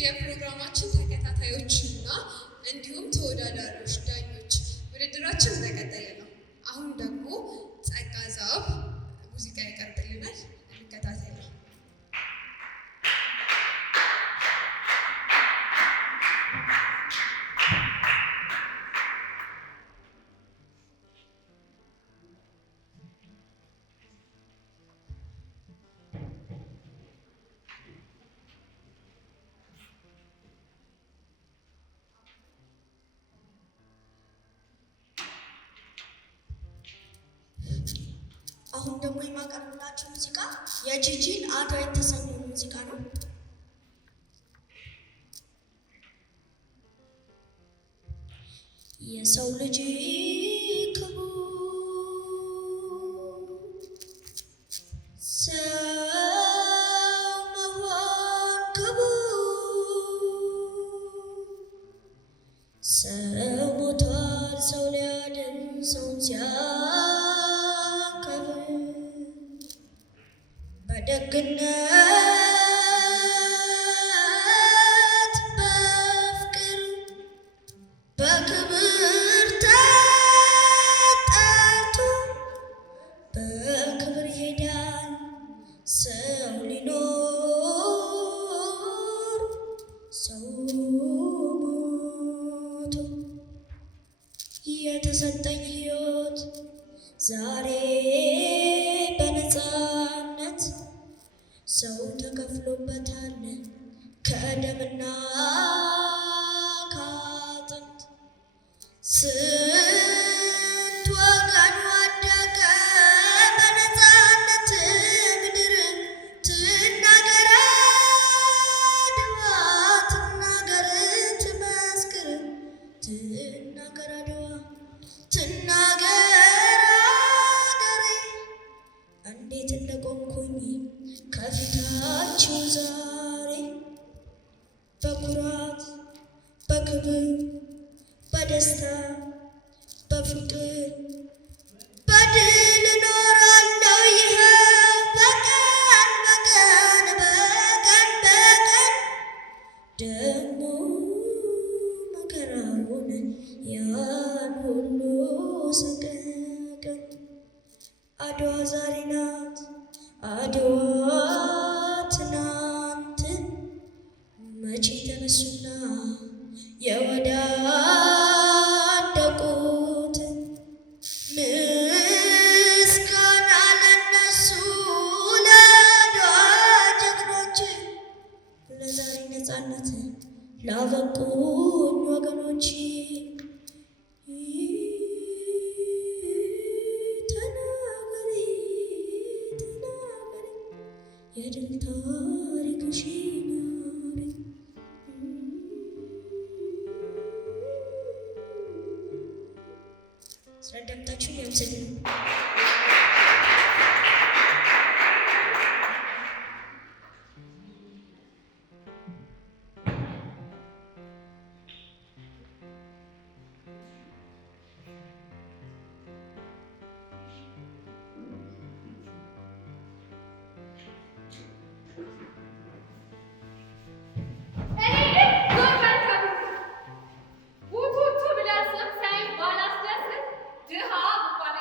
የፕሮግራማችን ተከታታዮችና እንዲሁም ተወዳዳሪዎች ዳኞች ውድድራችን እንደቀጠለ ነው። አሁን ደግሞ ጸጋ ዛብ ሙዚቃ ያቀርብልናል። እንከታተል። አሁን ደግሞ የማቀርብላችሁ ሙዚቃ የጂጂን አድዋ የተሰኘው ሙዚቃ ነው። የሰው ልጅ ክቡር ሰው መሆን ክቡር ሰው ሞቷል ሰው ሊያድን ሰውን በደግነት በፍቅር በክብር ተጠርቶ በክብር ይሄዳል ሰው ሊኖር ሰው ሞቶ የተሰጠኝ ሕይወት ዛሬ በነፃነት ሰው ተከፍሎበታል ከደምና ከአጥንት ስንት ወገን ወደቀ በነፃነት ምድር ትናገር አድዋ ትናገር ትመስክር ትናገር አድዋ ትናገር አገሬ እንዴት እንደቆምኩኝ ከፊታችሁ ዛሬ በኩራት በክብር በደስታ በፍቅር በድል እኖራለሁ። ይኸው በቀን በቀን በቀን በቀን ደግሞ መከራውን ያን ሁሉ ሰቀቀን አድዋ ዛሬ ናት አድዋ ትናንት መቼ ተነሱና የወዳደቁት ምስጋና ለነሱ ለአድዋ ጀግኖች ለዛሬ ነፃነት ላበቁኝ ወገኖች የድል ታሪክሽን አውሪ። ስለአዳመጣችሁኝ አመሰግናለሁ።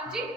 Entendi?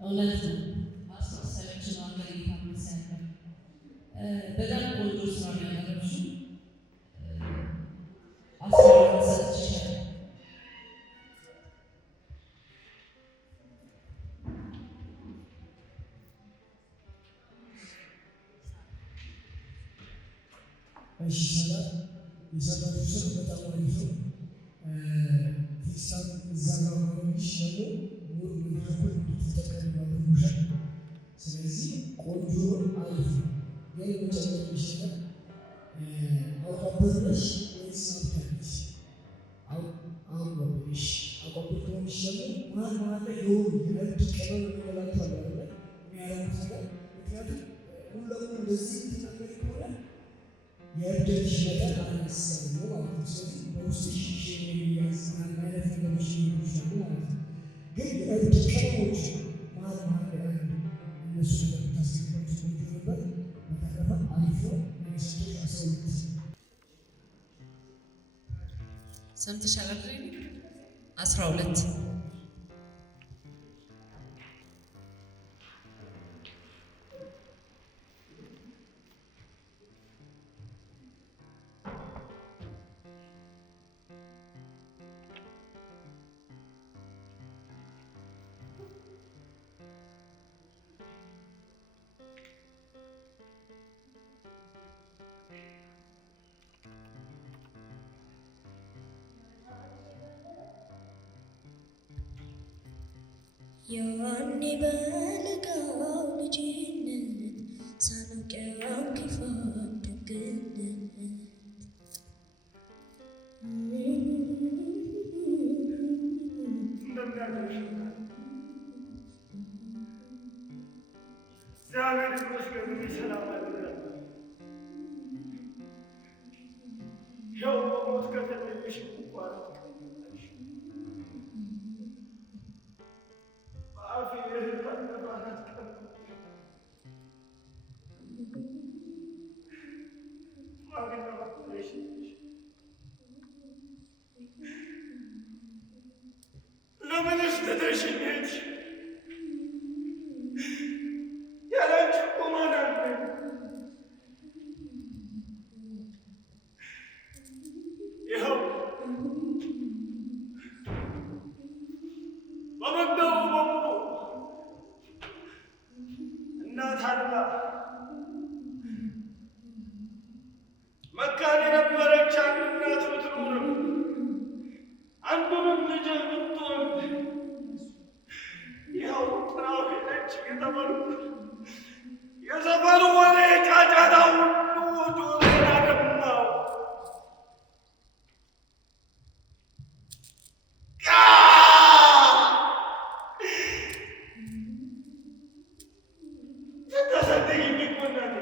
እውነት ነው። ማስታወሳችን ሀገር የታመሰ ያለ በጣም ቆንጆ ስራ ነው ያደረግሽው። አስራ ሰጥቻለሁ። እሺ ሰላም የሰራችሁ ስራ በጣም አሪፍ ነው። ሂሳብ እዛ ጋር ሆነሽ ደግሞ መድረኩን እንድትጠቀም ያደርጉሻል። ስለዚህ ቆንጆ አሪፍ ነው። ግን መጨመር ይችላል። አውቃበትነሽ ወይስ አብዳለሽ? አውቃበትሽ አውቃበት ከሆንሽ ደግሞ መሀል ላይ የሆኑ የእብድ ቀለም የሚበላቸው አለ አይደለ? የሚያደርጉት ነገር ምክንያቱም ሁለቱ እንደዚህ ትናገሪ ከሆነ የእብደትሽ መጠን አነስ ነው ማለት ነው። ስለዚህ በውስጥሽ የሚያዝ አይነት ነገሮች ሊኖሩ ይችላሉ ማለት ነው። ግን የእብድ ቀለሞች መሀል ላይ አሉ። እነሱ ነገር ብታስገባቸው ቆንጆ ነበር። በተረፈ አሪፍ ነው። ስቶች 12 ሰምተሻል አይደል? 12 ያኔ በለጋው ልጅነት ሳናውቀው ክፋት ደግነት እግዚአብሔር ይመስገን ሰላም አደረገ። ያው በሞት ከተለየሽ እንኳን ትተሽኝ ሄድሽ። ያላንቺ እኮ ማን አለኝ? ይኸው በመንደሩ በሙሉ እናት አልባ መካን የነበረች አንድ እናት ብትኖርም አንዱንም ልጅ ብትወልድ ይኸው ጥራው ሄደች የተባሉት የሰፈሩ ወሬ ጫጫታ ሁሉ ጆሮዬን አደማው። ስታሳድጊኝ እኮ እናቴ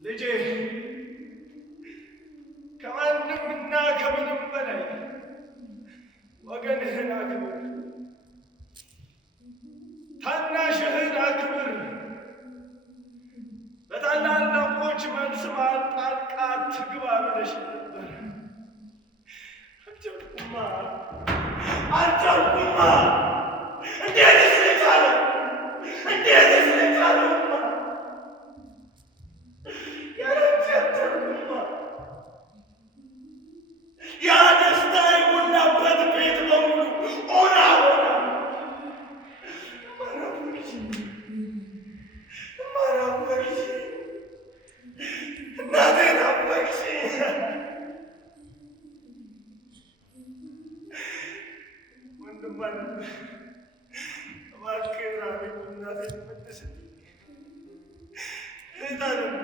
ልጄ ከማንምና ከምንም በላይ ወገንህን አክብር፣ ታናሽህን አክብር፣ በታላላቆች መልስ ጣልቃ አትግባ ብለሽ ነበር። አልቻልኩማ። እንዴትስ ልቻለው? እንዴትስ ልቻለውማ? ያለንቺ አልቻልኩማ። ያ ደስታ የሞላበት ቤት በሙሉ ኦና ሆና ማናፈቅሽ እናቴን አፈቅሽ። ወንድም አለም እባክህ ራቤን እናቴን መልስልኝ። እህት አለም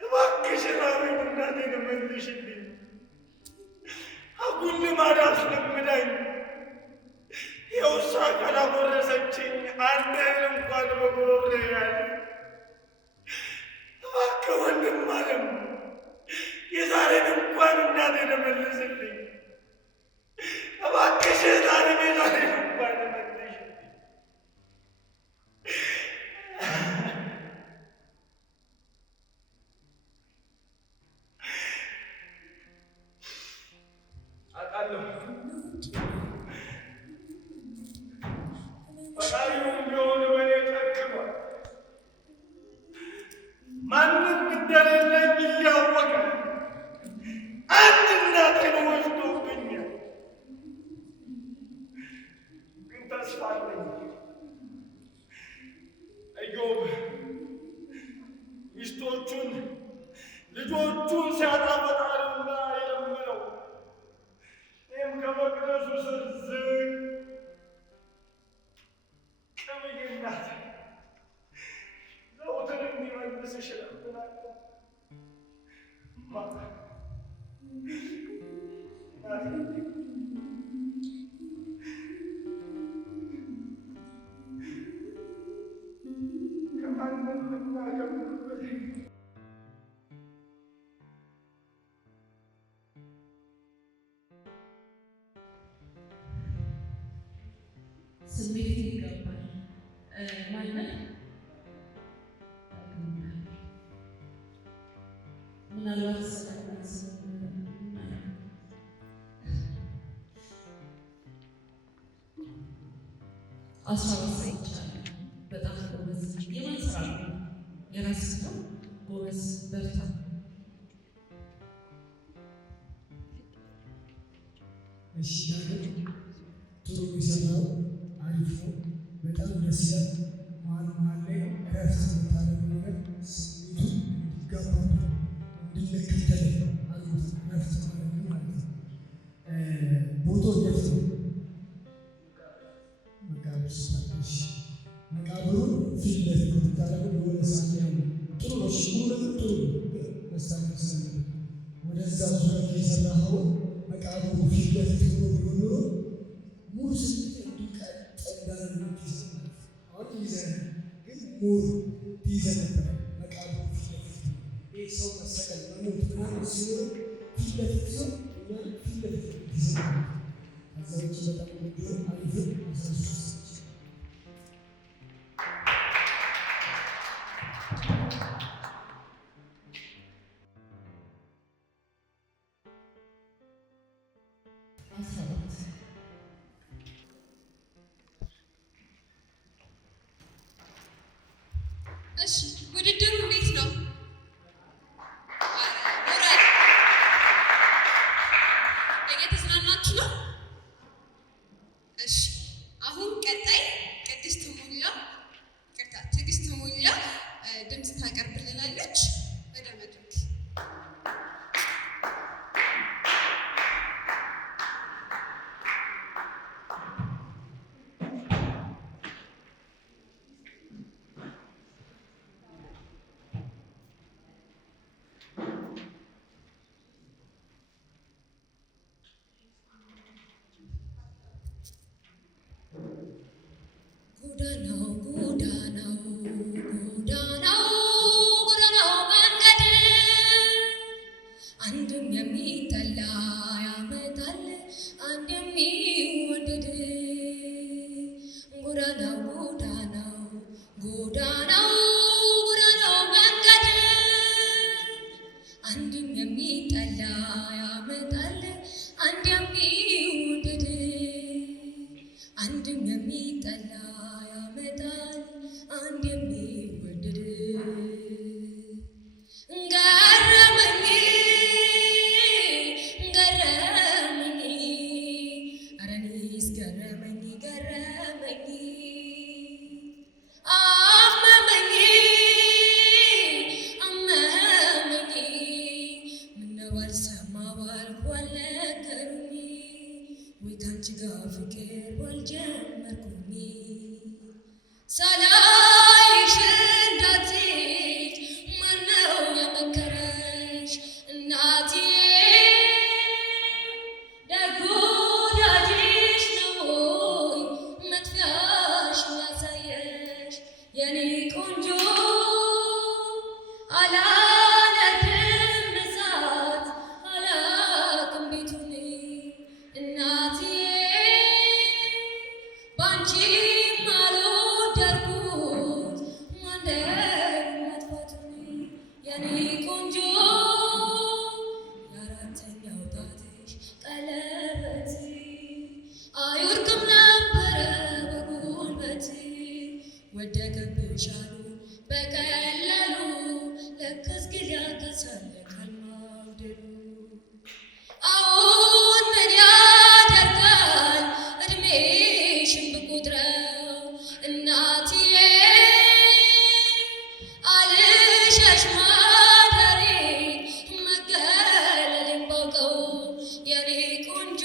እባክሽ ራቤን እናቴን መልሽልኝ። አጉል ልማድ አስለምዳኝ የውሳ ካላጎረሰችኝ አንድህን እንኳን በጉሮሮዬ ያለ እባክህ ወንድም አለም የዛሬን እንኳን እናቴን መልስልኝ። እባክሽ እህት አለም የዛሬን እንኳን መልሽልኝ። አውቃለሁ ፈጣሪውም ቢሆን በእኔ ጨክኗል። ማንም እንደሌለኝ እያወቀ አንድ እናቴን ወስዶብኛል። ግን ተስፋ አለኝ። ኢዮብ ሚስቶቹን ልጆቹን ሲያጣ ፈጣሪውና የለመነው እኔም ከመቅደሱ ስር ዝቅ ብዬ እናቴ ዘወትር እንዲመልስሽ እለምናለሁ። ከማንምና ከምንም በላይ ስሜት ይገባል። ማለት ምናልባት አስታውሳ ይቻላል። በጣም ጎበዝ የማን ስራ ነው? የራስህ ነው። ጎበዝ በርታ። እሺ ጥሩ የሰራው አሪፍ ነው። በጣም ደስ ይላል። መሀል መሀል ላይ እረፍት የምታደርገው ነገር ስሜቱ እንዲጋባበት እንድንከተል አሉት። እረፍት ማድረግ ማለት ነው። ቦታው የት ነው? መቃብር ስታሽ መቃብሩን ፊት ለፊት የምታደርገው የሆነ ሳለ ያው ጥሩ ነው። ሙሉ ነገር ጥሩ ነው። መሳሪያ ስለሌለ ወደዛ ዙረት የሰራኸው መቃብሩ ፊት ለፊት ሆኖ ቢሆን ኖሮ ሙሉ ስሜት እንዲቀጥል እንዳደረገ ይሰማል። አሁን ይዘን ግን ሙሉ ይዘን ነበር። መቃብሩ ፊት ለፊት ይህ ሰው መሰቀል መሞት ምናምን ሲኖር ፊት ለፊት ሲሆን እኛ ፊት ለፊት ይዘን ከዛ ውጭ በጣም ወደ አሪፍ አስረሱ ባልነገሩኝ ወይ ካንቺ ጋር ፍቅር ባልጀመርኩኝ ሳላይሽ እንዳትሄድ ማነው የመከረሽ እናትዬ ደጉ ወዳጅሽ ነው ወይ መጥፊያሽ ያሳየሽ የኔ ቆንጆ አላነድም እሳት አላቅም ቤቱን እናትዬ ባንቺ ማልወደድኩት ማንደር መጥፋቱን የኔ ቆንጆ የአራተኛው ጣትሽ ቀለበት አይወድቅም ነበረ በጉልበት ወደቀብሽ አሉ በቀላሉ ለከስ ግን ያከሳል ካልማውደዱ አሁን ምን ያደርጋል እድሜሽን ብቆጥረው እናትዬ አልሸሽ ማደሬ መገለልን ባውቀው የኔ ቆንጆ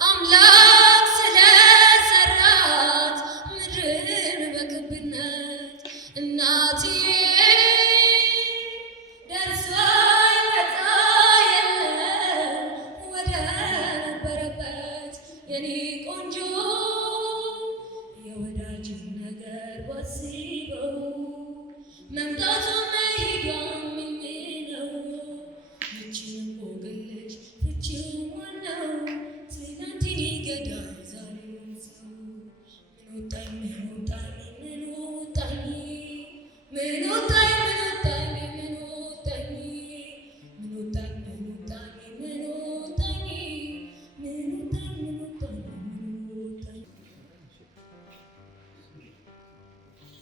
አምላክ ስለሰራት ምድርን በክብነት እናትዬ ደርሶ ይመጣ የለም ወደ ነበረበት የኔ ቆንጆ የወዳጅን ነገር ወስበው መምጣቱ መሄዷም ምን ነው ይቺን ቆቅልሽ ፍቺው ማነው ትናንትን ገዳይ ዛሬውን ሰው ምን ወጣኝ ምን ወጣኝ ምን ወጣኝ ምን ወጣኝ ምን ወጣኝ ምን ወጣኝ ምን ወጣኝ ምን ወጣኝ ምን ወጣኝ ምን ወጣኝ ምን ወጣኝ ምን ወጣኝ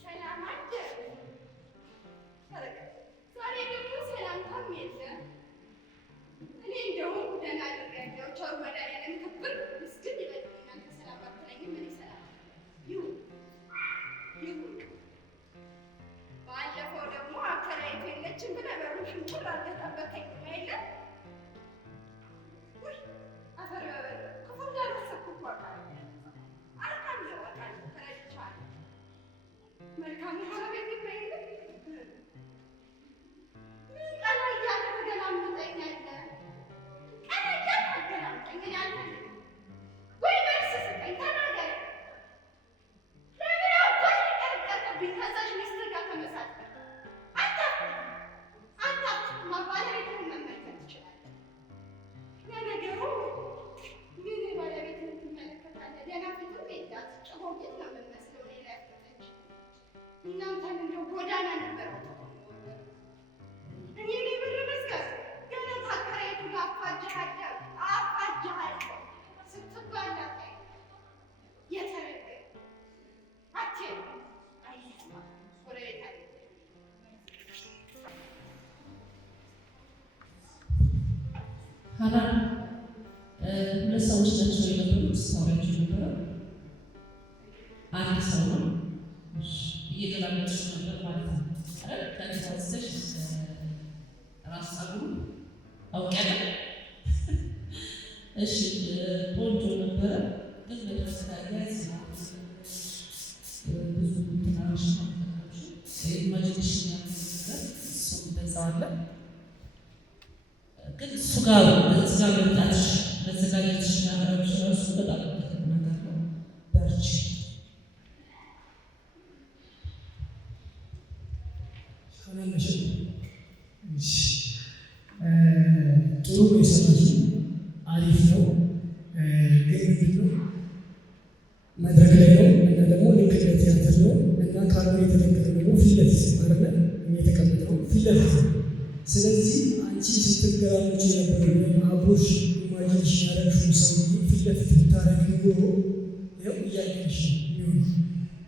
ሰላም አደሩ። ዛሬ ደግሞ ሰላምታም የለም። እኔ እንደውም ደህና አድርጌያለሁ። ቸር መድኃኒዓለም ክብር ምስግን ይበል። እናንተ ሰላም አትለኝም፣ እኔ ሰላም ይሁን ይሁን። ባለፈው ደግሞ አከራይቱ የለችም ብለህ በሩን ሽንኩር አድርገህ ጠበቀኝ የለም። ውይ አፈር በበል ክፉ እንዳላሰብኩት አውቃለሁ። አውቃለሁ ተረድቻለሁ። መልካም ጎረቤት የለም። ምን ቀና እያለ ትገላምጠኛለህ? ቀና እያለ አትገላምጠኝ። እኔ አልፈልግም። ወይ መልስ ስጠኝ፣ ተናገር። ለምን አባሽ ቀርቀርብኝ? ከዛች ሚስትህ ጋር ተመሳጥረህ አታፍጥም። ባለቤትህን መመልከት ትችላለህ። ለነገሩ ምን ባለቤትህን ትመለከታለህ? ደህና ፊትም የላት ጭሆጌት ነው የምመስለው። እኔ ላይ አፍጥጠች እናንተን እንደው ጎዳና ነበር እኔ ብር መስጋት ገና ታከራይቱ ጋር አፋጅሃለሁ ስትባላ የተረገ አትሄዱ አይሰማ ጎረቤት አለ ሀናን ሁለት ሰዎች ናቸው የነበሩት ስታወራቸው ነበረ። አንድ ሰው ነው እየገላለጽ ነበር ማለት ነው። ከዛ ወስደሽ ራስ ጸጉሩ አውቀለ እሺ ቆንጆ ነበረ፣ ግን በደስታ ያዝ ብዙ ትናንሽ ናቸው ኢማጂኔሽን ያለው እሱ እንደዛ አለ። ግን እሱ ጋር እዛ መምጣትሽ መዘጋጀትሽ ናገሮች ራሱ በጣም ነገር ነው። በርቺ አናነሽ ጥሩ ነው የሰራችው፣ አሪፍ ነው። ግን ምንድነው መድረክ ላይ ነው እና ደግሞ ልክ እንደ ቲያትር ነው እና ካሜራ የተደቀነ ደግሞ ፊት ለፊት አይደለ የተቀመጠው ፊት ለፊት። ስለዚህ አንቺ ስትገራሞች የነበሩ ወይም አብሮሽ ኢማጂኔሽን ያደረግሽው ሰው ፊት ለፊት ብታረጊ ኖሮ ይኸው እያየሽ ነው።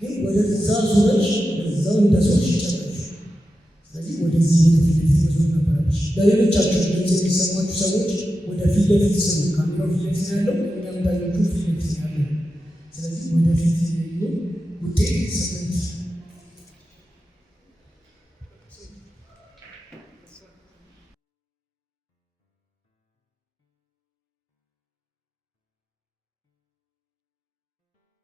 ግን ወደዛ ዙረሽ ወደዛው እንዳዞርሽ ጨረሽ። ስለዚህ ወደዚህ ወደ ፊት ለፊት መዞር ነበረብሽ። ለሌሎቻችሁ እንደዚህ የሚሰማችሁ ሰዎች ወደ ፊት ለፊት ስሩ። ካሜራው ፊት ለፊት ያለው እኛም እንዳያችሁ ፊት ለፊት ያለው። ስለዚህ ወደ ፊት